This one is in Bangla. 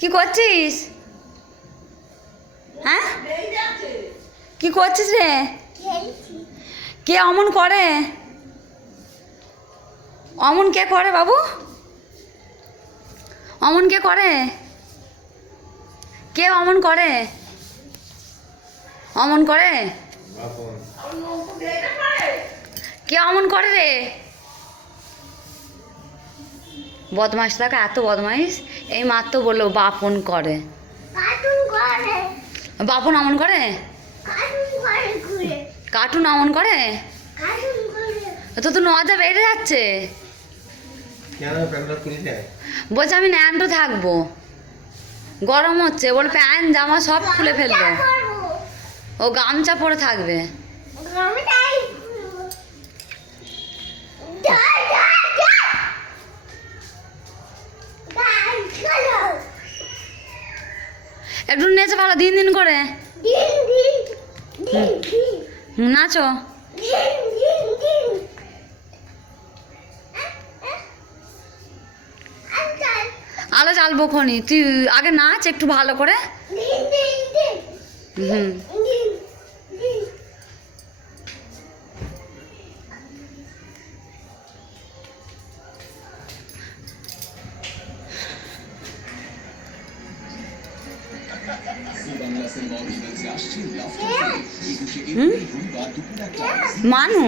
কি করছিস? হ্যাঁ, কি করছিস রে? কে অমন করে? অমন কে করে বাবু? অমন কে করে? কে অমন করে? অমন করে? কে অমন করে রে? বদমাস থাকে, এত বদমাইশ। এই মাত্র বললো বাপন করে। বাপন অমন করে? কার্টুন অমন করে? তো তো নজা বেড়ে যাচ্ছে। বলছে আমি ন্যান্টো থাকবো, গরম হচ্ছে। বলে প্যান্ট জামা সব খুলে ফেলবো, ও গামছা পরে থাকবে। একটু নেচে ভালো, দিন দিন করে নাচো। আলো জ্বালবো খনি, তুই আগে নাচ একটু ভালো করে। হুম, মানু